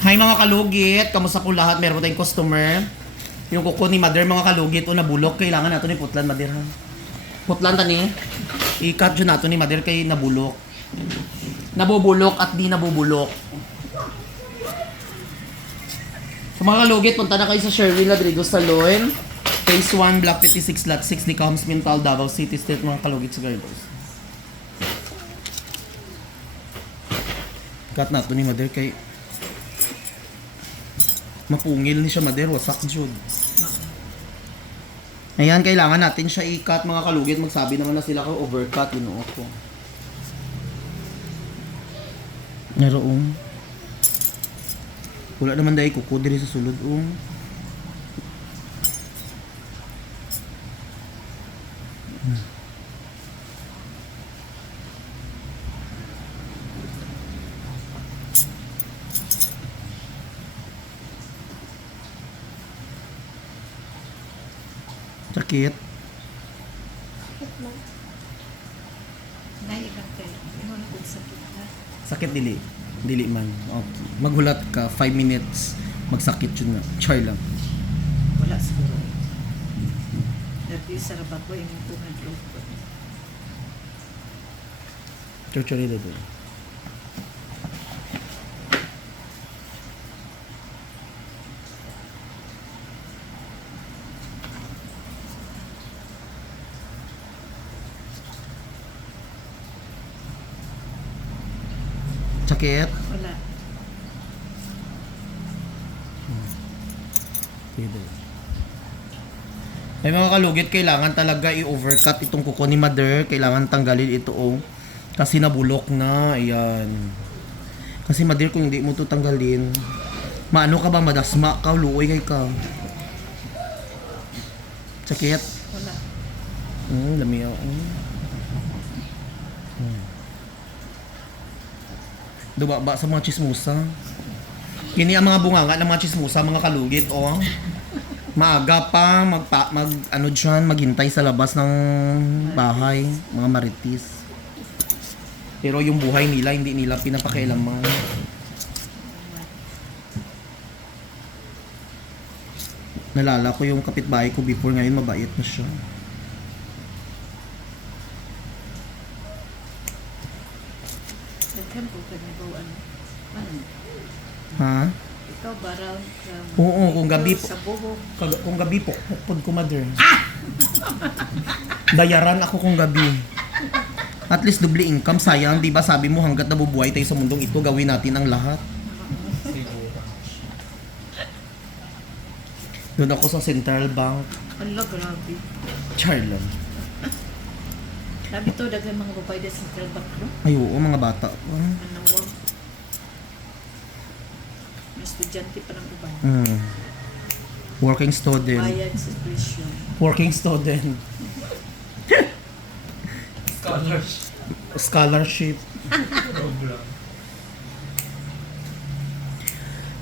Hi mga kalugit, kamusta po lahat? Meron po tayong customer. Yung kuko ni Mother, mga kalugit, o nabulok. Kailangan nato ni Putlan, Mother, ha? Putlan tani. I-cut yun nato ni Mother kay nabulok. Nabubulok at di nabubulok. So mga kalugit, punta na kayo sa Sherwin Rodrigo Salon. Phase 1, Block 56, Lot 6, Licahams, Mintal, Davao City State, mga kalugit sa Gardos. Cut nato ni Mother kay mapungil ni siya, Mother, wasak jud. Ayan, kailangan natin siya i-cut, mga kalugit. Magsabi naman na sila ko overcut, yun ako. Naroong. Wala naman dahil kuko diri sa sulod, Sakit. Sakit dili. Dili man. Okay. Maghulat ka 5 minutes. Magsakit yun nga. Char lang. Wala siguro. Dati sa rabat ko yung 200 ko. Char doon. Sakit. Wala. May mga kalugit, kailangan talaga i-overcut itong kuko ni Mother. Kailangan tanggalin ito, kasi nabulok na. Ayan. Kasi Mother, kung hindi mo ito tanggalin, maano ka ba? Madasma ka, luoy kay ka. Sakit. Wala. Lami ako. Dubaba sa mga chismusa. Kini ang mga bunganga ng mga chismusa, mga kalugit, Maaga pa maghintay sa labas ng bahay, mga maritis. Pero yung buhay nila, hindi nila pinapakialaman. Nalala ko yung kapitbahay ko before, ngayon mabait na siya. Daghan po ka nagawa. Ha? Ikaw ba round Oo, kung gabi po. sa buhok? Kung gabi po, pupod ko, Mother. Bayaran ako kung gabi. At least double income, sayang, di ba? Sabi mo, hanggat nabubuhay tayo sa mundong ito, gawin natin ang lahat. Doon ako sa Central Bank. Ala, grabe. Char lang. Sabi to, daghan mga babae na Central Bank, no? Ay, oo, mga bata. Manawag. May estudyante pa ng iba. Working student. Bayad sa tuition. Working student. Scholarship.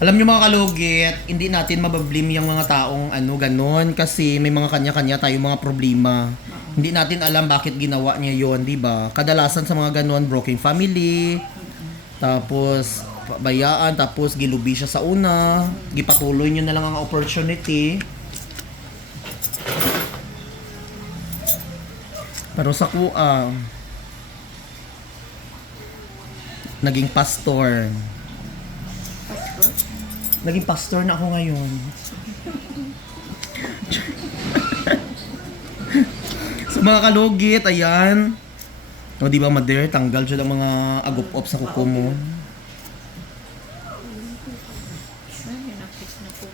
Alam niyo mga kalugit, hindi natin mabablim yung mga taong ganon, kasi may mga kanya-kanya tayong mga problema. Hindi natin alam bakit ginawa niya yon, di ba? Kadalasan sa mga ganon, broken family, tapos bayaan, tapos gilubi siya sa una, gipatuloy niyo na lang ang opportunity. Pero sa kuha, naging pastor. Naging pastor na ako ngayon. So mga kalugit, ayan. O di ba, Mother, tanggal siya ng mga agop-op sa kuko mo. Ay, nakit na po.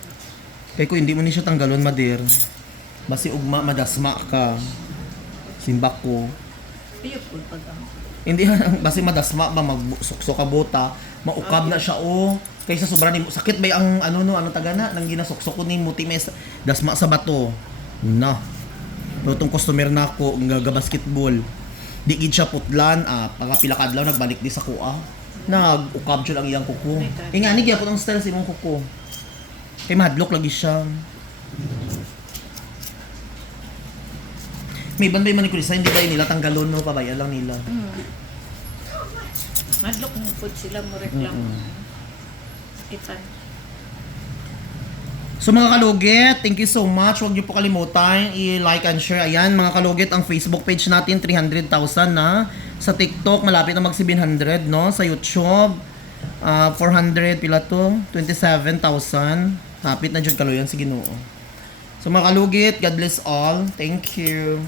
Kaya kung hindi mo ni siya tanggalon, Mother, basi ugma, madasma ka. Simbak ko. Ayaw po pag Hindi, basi madasma ba, magsukso ka bota, maukab na siya, kaysa sobra ni sakit ba ang ano taga na nang ginasuksok ko ni muti mes dasma sa bato na tong customer na ako nga basketball di gid siya putlan pagapila kadlaw nagbalik di sa kuha nag-ukab siya lang iyang kuko ingani gyapon ang style sa imong kuko kay madlock lagi siya. May banday man ni Chris, hindi ba nila tanggalon, no? Pabayaan lang nila. Madlok mo po sila mo reklamo. sakitan. So mga kalugit, thank you so much. Huwag niyo po kalimutan i-like and share. Ayan mga kalugit, ang Facebook page natin 300,000 na. Sa TikTok malapit na mag 700, no? Sa YouTube 400 pila to, 27,000. Lapit na jud kaluyan sa Ginoo. So mga kalugit, God bless all. Thank you.